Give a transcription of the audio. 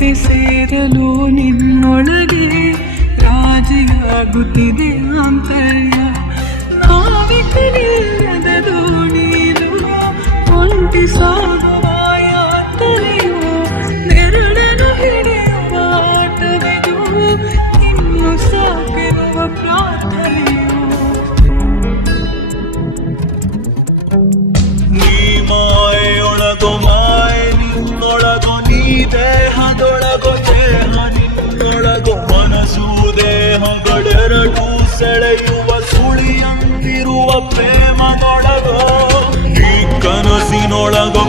ಮತ್ತೆ ಸೇರಲು ನಿನ್ನೊಳಗೆ ರಾಜಿಯಾಗುತ್ತಿದೆ ಆಂತರ್ಯ. ನಾವಿಕರಿಲ್ಲದ ನೀನು ಒಂಟಿ ಸಾಗುವ ಯಾತ್ರೆಯು, ನೆರಳನ್ನು ಹಿಡಿಯುವ ಆಟವಿದು, ಇನ್ನು ಸಾಕೆನ್ನುವ ಪ್ರಾರ್ಥನೆಯು. ನೀ ಮಾಯೊಳಗೋ ಮಾಯೆ ನಿನ್ನೊಳಗೋ, ನೀ ದೇಹದೊಳಗೋ ದೇಹ ನಿನ್ನೊಳಗೋ, ಮನಸ್ಸು ದೇಹಗಳೆರಡೂ ಸೆಳೆಯುವ ಸುಳಿಯಂತಿರುವ ಪ್ರೇಮದೊಳಗೋ, ಈ ಕನಸಿನೊಳಗೋ